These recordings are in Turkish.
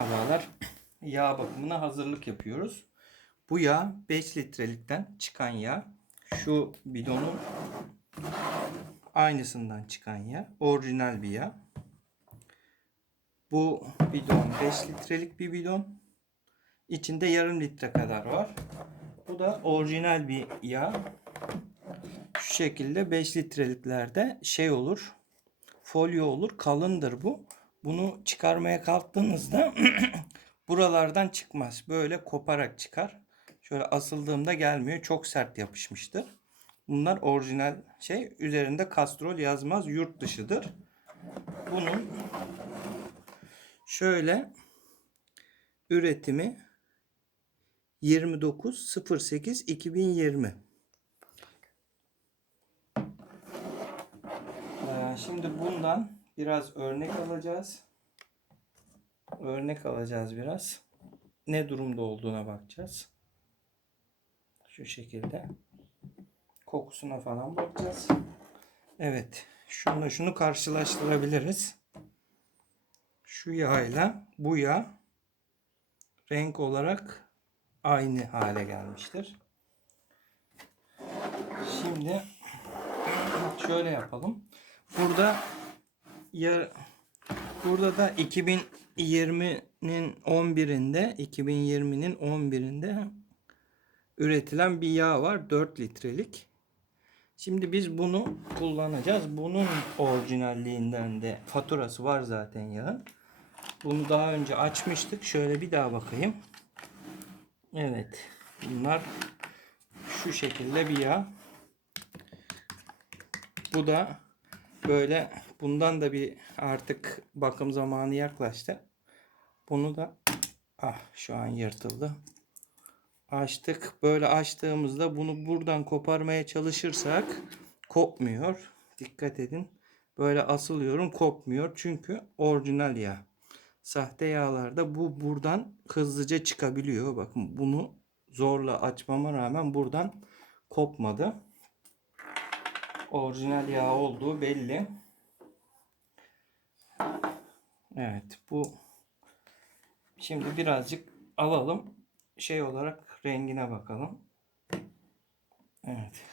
Merhabalar. Yağ bakımına hazırlık yapıyoruz. Bu yağ 5 litrelikten çıkan yağ. Şu bidonun aynısından çıkan yağ. Orijinal bir yağ. Bu bidon 5 litrelik bir bidon. İçinde yarım litre kadar var. Bu da orijinal bir yağ. Şu şekilde 5 litreliklerde şey olur. Folyo olur. Kalındır bu. Bunu çıkarmaya kalktığınızda buralardan çıkmaz. Böyle koparak çıkar. Şöyle asıldığımda gelmiyor. Çok sert yapışmıştır. Bunlar orijinal şey. Üzerinde kastrol yazmaz. Yurt dışıdır. Bunun şöyle üretimi 29.08.2020. Ee, Şimdi bundan biraz örnek alacağız. Örnek alacağız biraz. Ne durumda olduğuna bakacağız. Şu şekilde. Kokusuna falan bakacağız. Evet. Şununla şunu karşılaştırabiliriz. Şu yağıyla bu yağ renk olarak aynı hale gelmiştir. Şimdi şöyle yapalım. Burada ya burada da 2020'nin 11'inde 2020'nin 11'inde üretilen bir yağ var 4 litrelik. Şimdi biz bunu kullanacağız. Bunun orijinalliğinden de faturası var zaten yağın. Bunu daha önce açmıştık. Şöyle bir daha bakayım. Evet. Bunlar şu şekilde bir yağ. Bu da böyle bundan da bir artık bakım zamanı yaklaştı. Bunu da ah şu an yırtıldı. Açtık. Böyle açtığımızda bunu buradan koparmaya çalışırsak kopmuyor. Dikkat edin. Böyle asılıyorum kopmuyor. Çünkü orijinal yağ. Sahte yağlarda bu buradan hızlıca çıkabiliyor. Bakın bunu zorla açmama rağmen buradan kopmadı orijinal yağ olduğu belli. Evet bu şimdi birazcık alalım şey olarak rengine bakalım. Evet.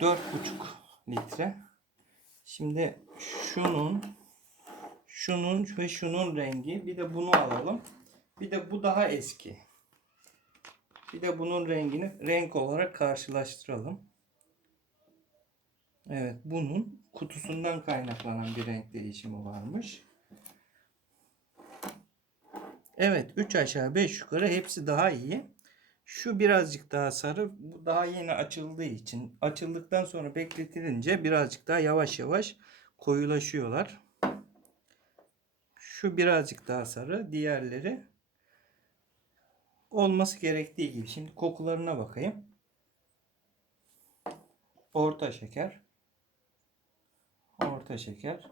4,5 litre. Şimdi şunun şunun ve şunun rengi bir de bunu alalım. Bir de bu daha eski. Bir de bunun rengini renk olarak karşılaştıralım. Evet bunun kutusundan kaynaklanan bir renk değişimi varmış. Evet 3 aşağı 5 yukarı hepsi daha iyi. Şu birazcık daha sarı. Bu daha yeni açıldığı için açıldıktan sonra bekletilince birazcık daha yavaş yavaş koyulaşıyorlar. Şu birazcık daha sarı. Diğerleri olması gerektiği gibi. Şimdi kokularına bakayım. Orta şeker. Orta şeker.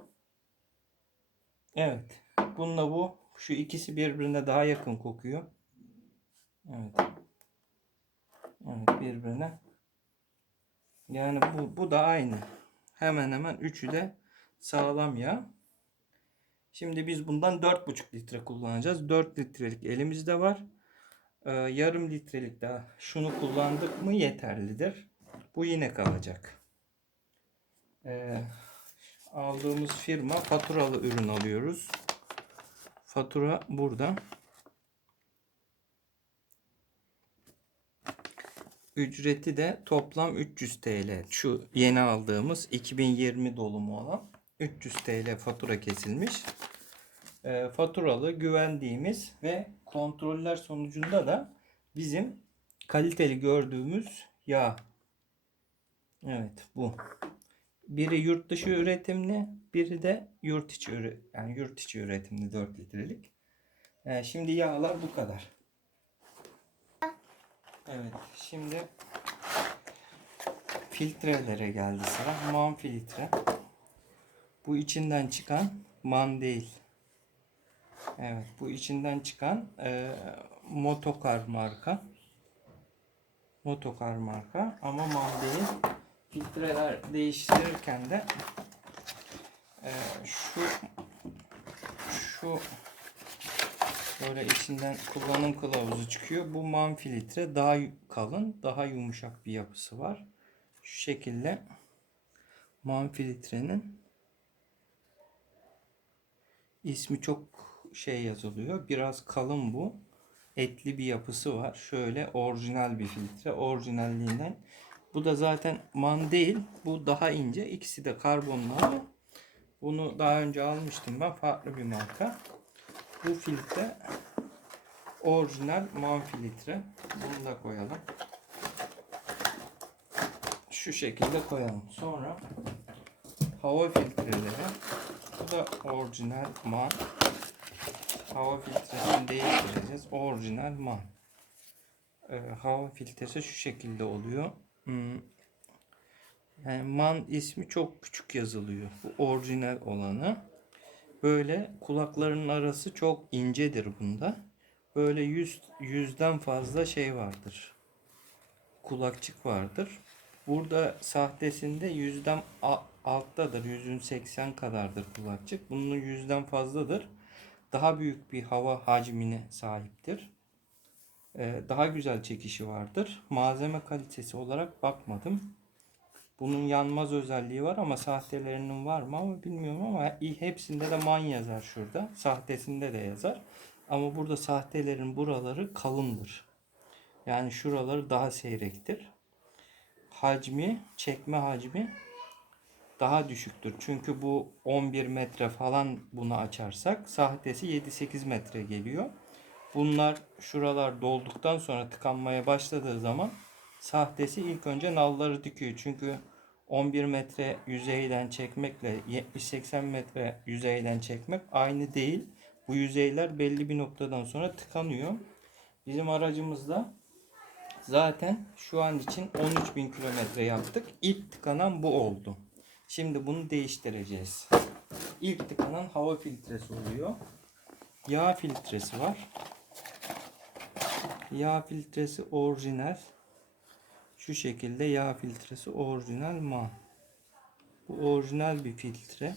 Evet. Bununla bu şu ikisi birbirine daha yakın kokuyor. Evet. Evet birbirine. Yani bu, bu da aynı. Hemen hemen üçü de sağlam yağ. Şimdi biz bundan 4,5 litre kullanacağız. 4 litrelik elimizde var. Ee, yarım litrelik daha şunu kullandık mı yeterlidir. Bu yine kalacak. Ee, aldığımız firma faturalı ürün alıyoruz. Fatura burada. Ücreti de toplam 300 TL. Şu yeni aldığımız 2020 dolumu olan 300 TL fatura kesilmiş. E, faturalı güvendiğimiz ve kontroller sonucunda da bizim kaliteli gördüğümüz yağ. Evet bu. Biri yurt dışı üretimli, biri de yurt içi yani yurt içi üretimli 4 litrelik. Ee, şimdi yağlar bu kadar. Evet, şimdi filtrelere geldi sıra. Man filtre. Bu içinden çıkan man değil. Evet, bu içinden çıkan e, Motokar marka. Motokar marka ama man değil filtreler değiştirirken de e, şu şu Böyle içinden kullanım kılavuzu çıkıyor. Bu man filtre daha kalın, daha yumuşak bir yapısı var. Şu şekilde man filtrenin ismi çok şey yazılıyor. Biraz kalın bu. Etli bir yapısı var. Şöyle orijinal bir filtre. Orijinalliğinden. Bu da zaten man değil. Bu daha ince. İkisi de karbonlu bunu daha önce almıştım ben. Farklı bir marka. Bu filtre orijinal man filtre. Bunu da koyalım. Şu şekilde koyalım. Sonra hava filtreleri. Bu da orijinal man. Hava filtresini değiştireceğiz. Orijinal man. Ee, hava filtresi şu şekilde oluyor. Hmm. Yani man ismi çok küçük yazılıyor. Bu orijinal olanı. Böyle kulaklarının arası çok incedir bunda. Böyle yüz, yüzden fazla şey vardır. Kulakçık vardır. Burada sahtesinde yüzden alttadır. Yüzün 80 kadardır kulakçık. Bunun yüzden fazladır. Daha büyük bir hava hacmine sahiptir. Ee, daha güzel çekişi vardır. Malzeme kalitesi olarak bakmadım. Bunun yanmaz özelliği var ama sahtelerinin var mı ama bilmiyorum ama hepsinde de man yazar şurada. Sahtesinde de yazar. Ama burada sahtelerin buraları kalındır. Yani şuraları daha seyrektir. Hacmi, çekme hacmi daha düşüktür. Çünkü bu 11 metre falan bunu açarsak sahtesi 7-8 metre geliyor. Bunlar şuralar dolduktan sonra tıkanmaya başladığı zaman sahtesi ilk önce nalları dikiyor. Çünkü 11 metre yüzeyden çekmekle 70-80 metre yüzeyden çekmek aynı değil. Bu yüzeyler belli bir noktadan sonra tıkanıyor. Bizim aracımızda zaten şu an için 13.000 kilometre yaptık. İlk tıkanan bu oldu. Şimdi bunu değiştireceğiz. İlk tıkanan hava filtresi oluyor. Yağ filtresi var. Yağ filtresi orijinal. Şu şekilde yağ filtresi orijinal man. Bu orijinal bir filtre.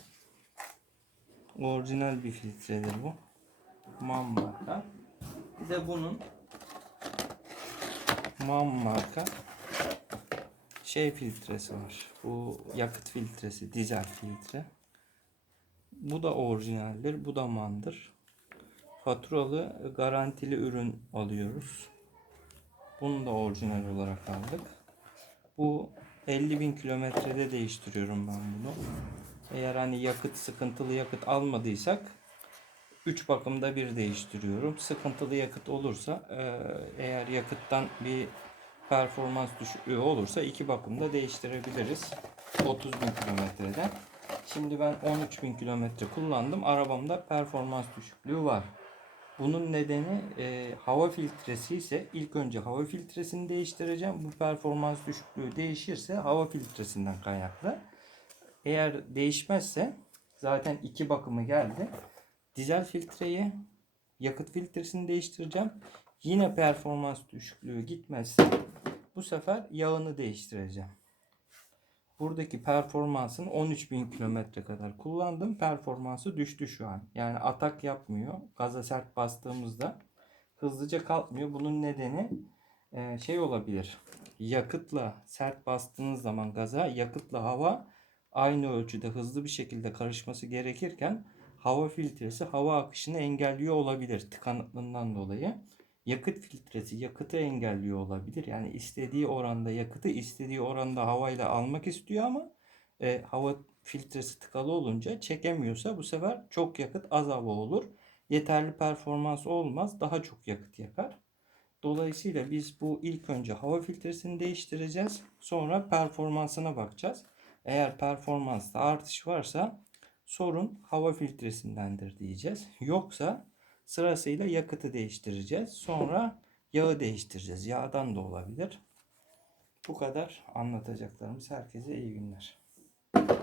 Orijinal bir filtredir bu. Man marka. Bir de bunun man marka şey filtresi var. Bu yakıt filtresi, dizel filtre. Bu da orijinaldir. Bu da mandır. Faturalı garantili ürün alıyoruz. Bunu da orijinal olarak aldık. Bu 50 bin kilometrede değiştiriyorum ben bunu. Eğer hani yakıt sıkıntılı yakıt almadıysak 3 bakımda bir değiştiriyorum. Sıkıntılı yakıt olursa e, eğer yakıttan bir performans düşüklüğü olursa iki bakımda değiştirebiliriz. 30 bin kilometrede. Şimdi ben 13 bin kilometre kullandım. Arabamda performans düşüklüğü var. Bunun nedeni e, hava filtresi ise ilk önce hava filtresini değiştireceğim. Bu performans düşüklüğü değişirse hava filtresinden kaynaklı. Eğer değişmezse zaten iki bakımı geldi. Dizel filtreyi, yakıt filtresini değiştireceğim. Yine performans düşüklüğü gitmezse bu sefer yağını değiştireceğim. Buradaki performansın 13.000 kilometre kadar kullandım. Performansı düştü şu an. Yani atak yapmıyor. Gaza sert bastığımızda hızlıca kalkmıyor. Bunun nedeni e, şey olabilir. Yakıtla sert bastığınız zaman gaza yakıtla hava aynı ölçüde hızlı bir şekilde karışması gerekirken hava filtresi hava akışını engelliyor olabilir tıkanıklığından dolayı. Yakıt filtresi yakıtı engelliyor olabilir. Yani istediği oranda yakıtı istediği oranda havayla almak istiyor ama e, hava filtresi tıkalı olunca çekemiyorsa bu sefer çok yakıt az hava olur. Yeterli performans olmaz. Daha çok yakıt yakar. Dolayısıyla biz bu ilk önce hava filtresini değiştireceğiz. Sonra performansına bakacağız. Eğer performansta artış varsa sorun hava filtresindendir diyeceğiz. Yoksa sırasıyla yakıtı değiştireceğiz. Sonra yağı değiştireceğiz. Yağdan da olabilir. Bu kadar anlatacaklarımız. Herkese iyi günler.